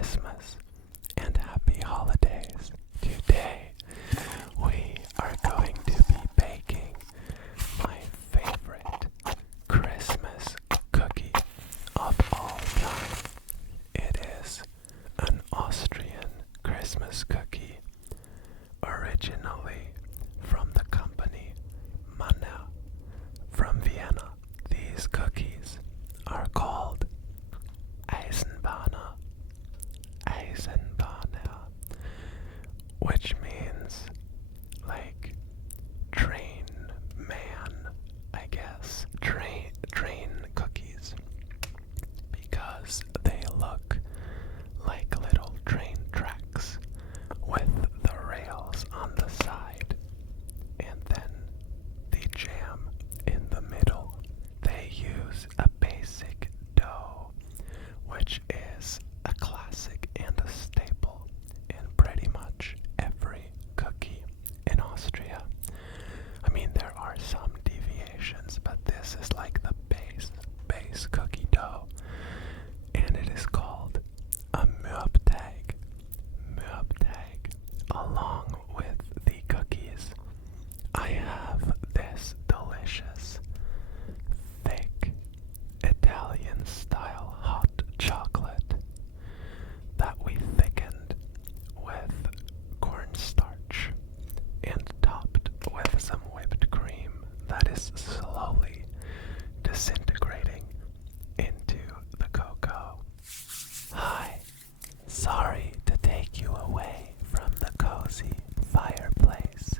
Christmas and happy holidays. Today we are going to be baking my favorite Christmas cookie of all time. It is an Austrian Christmas cookie, originally from the company Manna from Vienna. These cookies are called Eisenbahner, Eisenbahner, which means like train man, I guess. Train cookies, because they look like little train tracks with the rails on the side and then the jam in the middle. They use a basic dough, which is a classic and a staple in pretty much every cookie in Austria. I mean, there are some deviations, but this is like the base cookie dough, and it is called a Mürbteig. Mürbteig. Along with the cookies, I have this delicious, thick, Italian-style hot chocolate that we thickened with cornstarch and topped with some whipped cream that is slowly disintegrating into the cocoa. Hi, sorry to take you away from the cozy fireplace,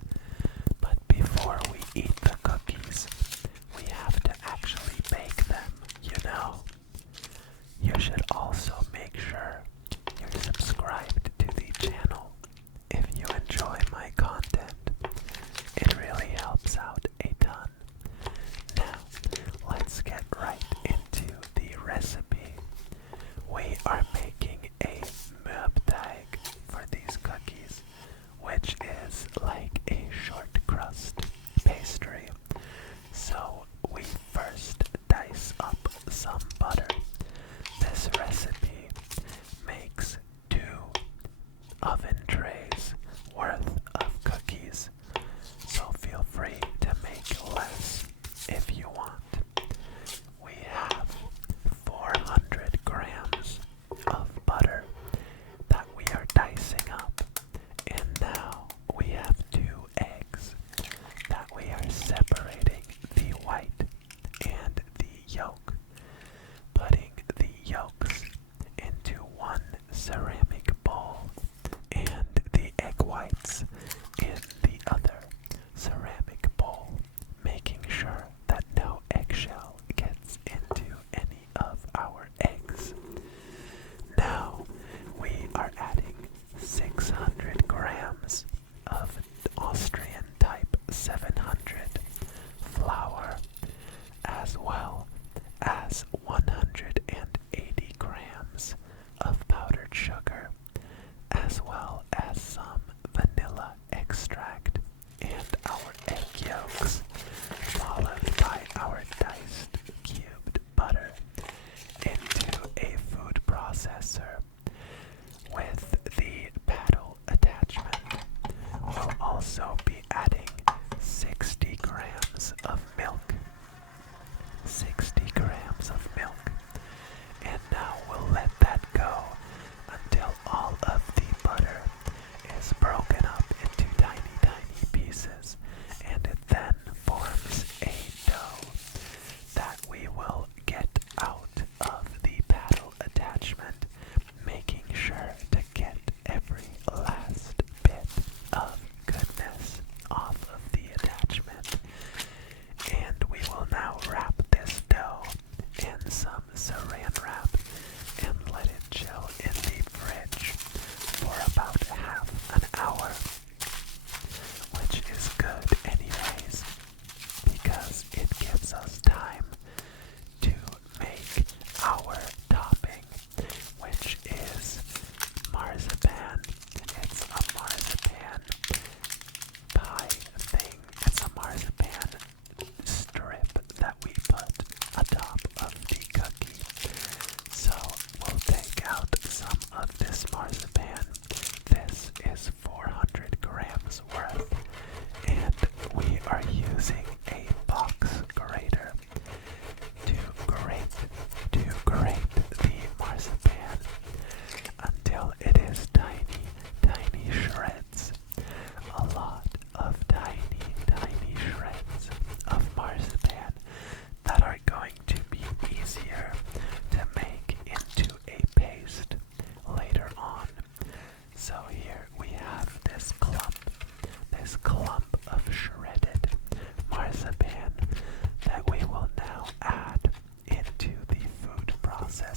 but before we eat the cookies, we have to actually bake them, you know. You should also make sure you're subscribed to the channel if you enjoy my content. It really helps out a ton. Now, let's get right into the recipe. We are making a Mürbteig for these cookies, which is like a short crust pastry. So we first dice up some butter. This recipe makes 2 oven trays worth of cookies, so feel free to make less if you want. We have 400 grams of butter that we are dicing up, and now we have 2 eggs that we are separating the white and the yolk, putting the yolks into one ceramic bowl and the egg whites in the other ceramic bowl, making sure that no eggshell gets into any of our eggs. Now we are adding 600 grams of Austrian type 700 flour, as well as 180 grams of powdered sugar.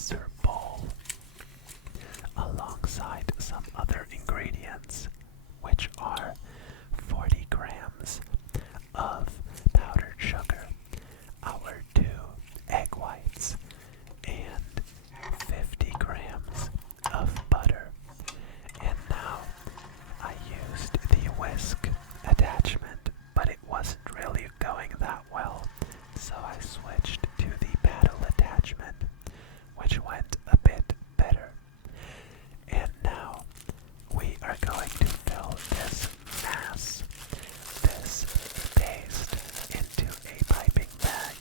saucer bowl alongside some other ingredients, which are 40 grams of powdered sugar, our 2 egg whites, and 50 grams of butter. And now I used the whisk attachment, but it wasn't really going that well, so I switched to the paddle attachment, which went a bit better. And now we are going to fill this mass, this paste, into a piping bag.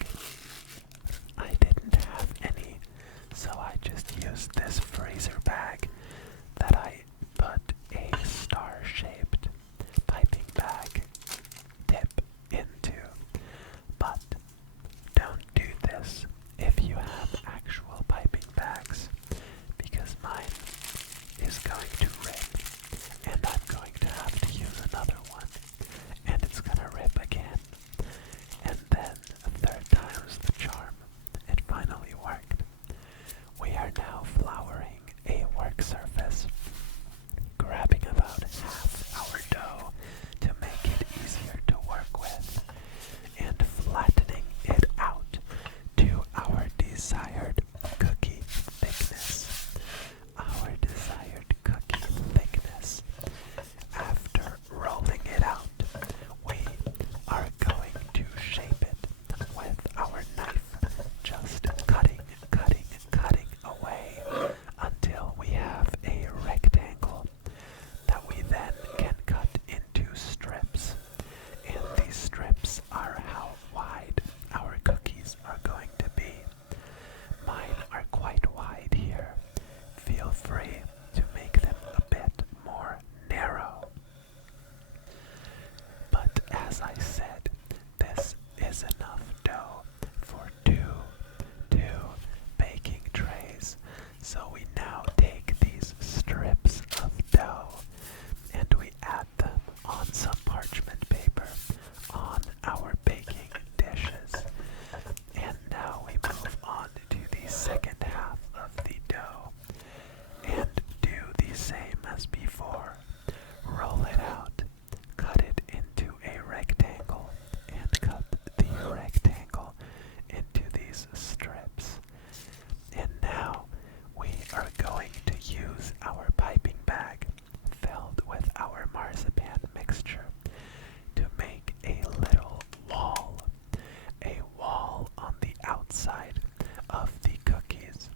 I didn't have any, so I just used this freezer bag that I put a star-shaped piping bag tip into. But don't do this if you have actual piping bags, because mine is going to rip, and I'm going to have to use another one, and it's gonna rip again, and then a third time's the charm. It finally worked. We are now flouring a work surface, grabbing about half our dough to make it easier to work with, and flattening it out to our desired cookie thickness. Our desired cookie thickness. After rolling it out, we are going to shape it with our knife, just cutting away until we have a rectangle that we then can cut into strips. And these strips are how wide our cookies are going to be. Mine are quite wide here. Feel free to make them a bit more narrow. But as I said, this is enough dough for two baking trays. So we now take these strips of dough and we add them on some parchment paper on our baking dishes. And now we move on to the second half of the dough and do the same as before. Roll it out, cut it into a rectangle, and cut the rectangle into these strips. And now we are going to use our piping bag filled with our marzipan mixture to make a little wall, on the outside of the cookies.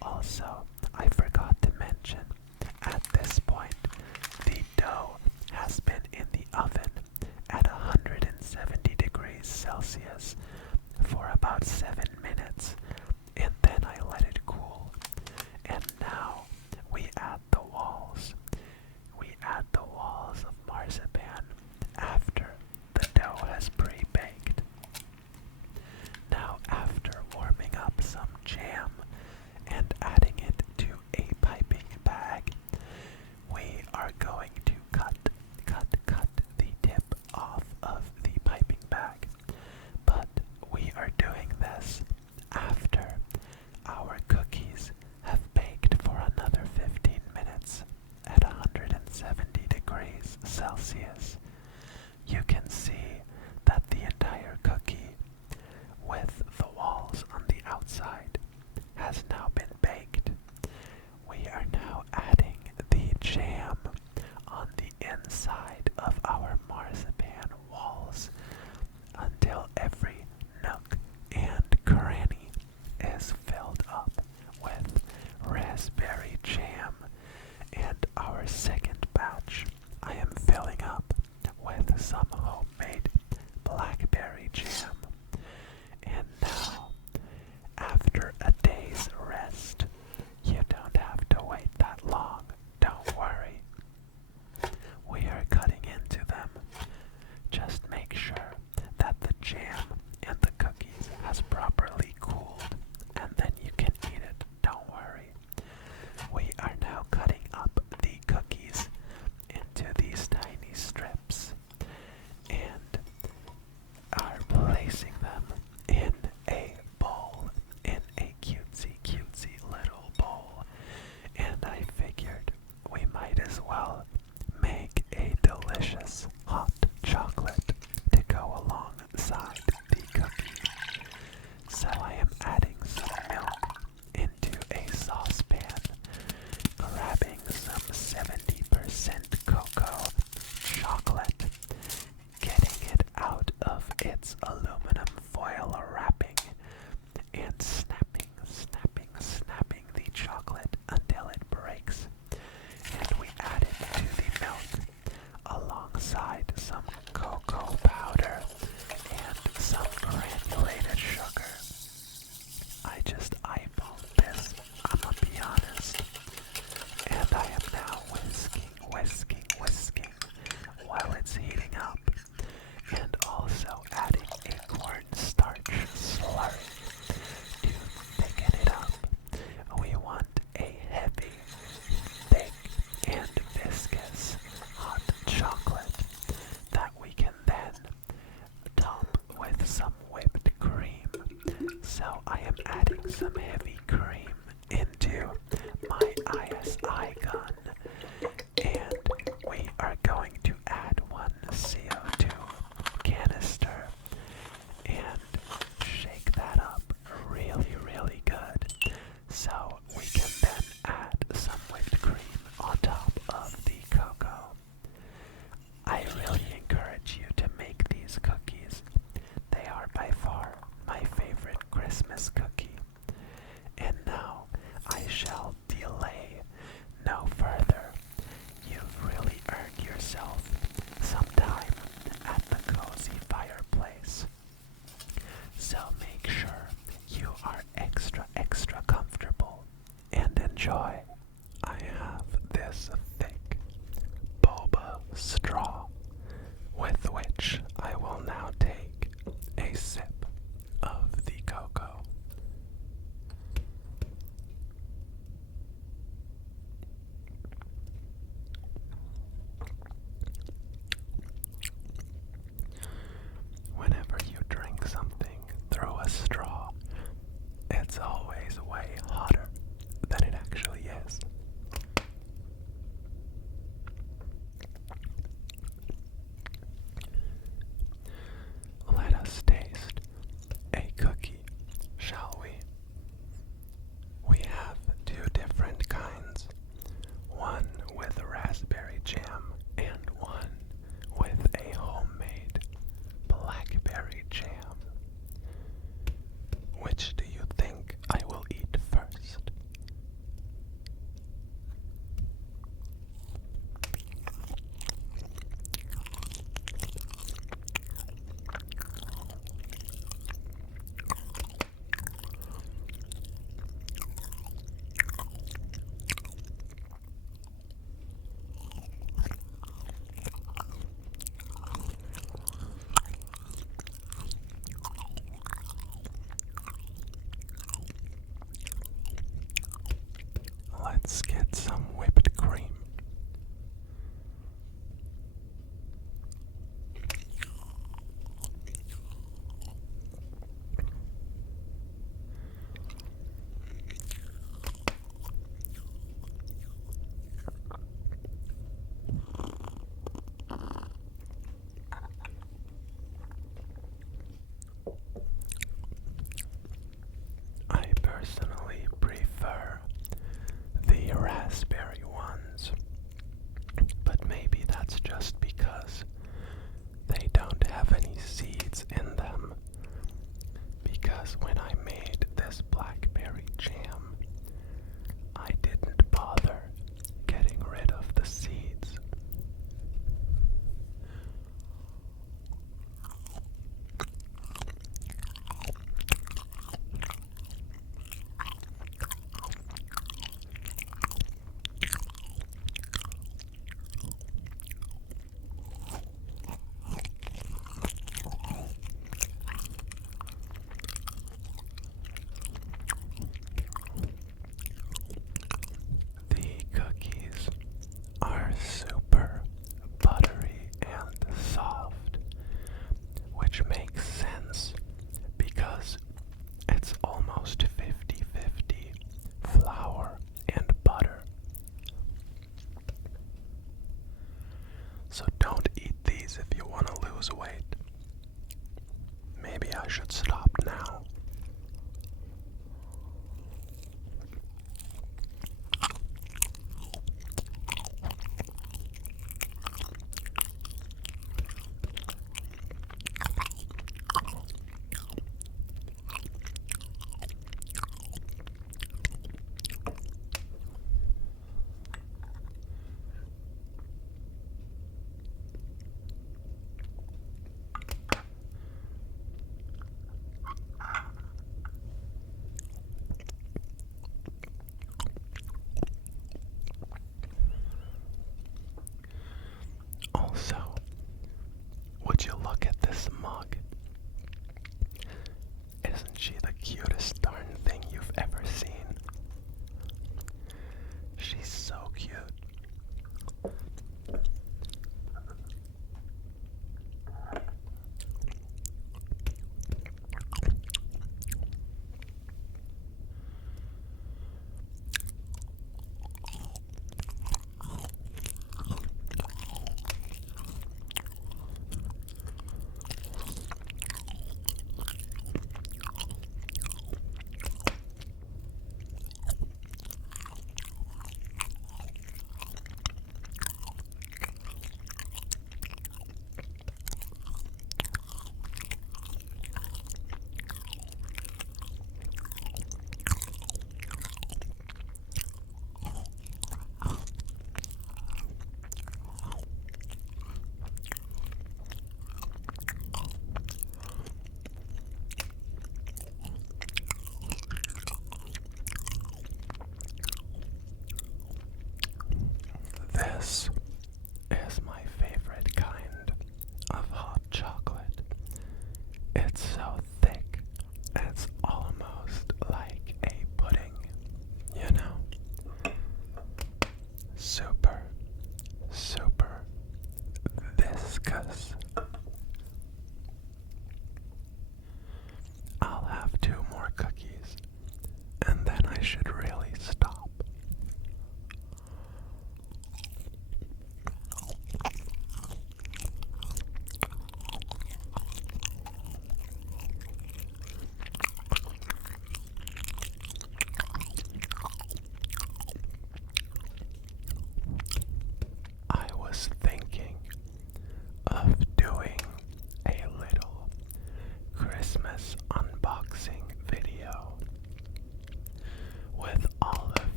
Also, I forgot to mention, at this point, the dough has been in the oven at 170 degrees Celsius for about 7 minutes, and then I let it cool. And now we add the walls. We add the walls of marzipan after the dough has pre-baked. Now, after warming up some jam and adding it to a piping bag, we are going to cut the tip off of the piping bag. But we are doing this after our cookies have baked for another 15 minutes at 170 degrees Celsius. You can see that the entire cookie, with the walls on the outside, has now been baked. We are now adding the jam on the inside of our marzipan walls until every nook and cranny is filled up with raspberry jam. And our second batch I am filling up with some homemade blackberry jam. And now, after a day's rest, you don't have to wait that long. Don't worry. We are cutting into enjoy. I have this thick boba straw with which I will now take a sip of the cocoa. Whenever you drink something through a straw, it's always way hotter than it actually is. Let us taste a cookie, shall we? We have two different kinds, one with raspberry jam and one with a homemade blackberry jam. Which do you think I will eat first? Let's get some whipped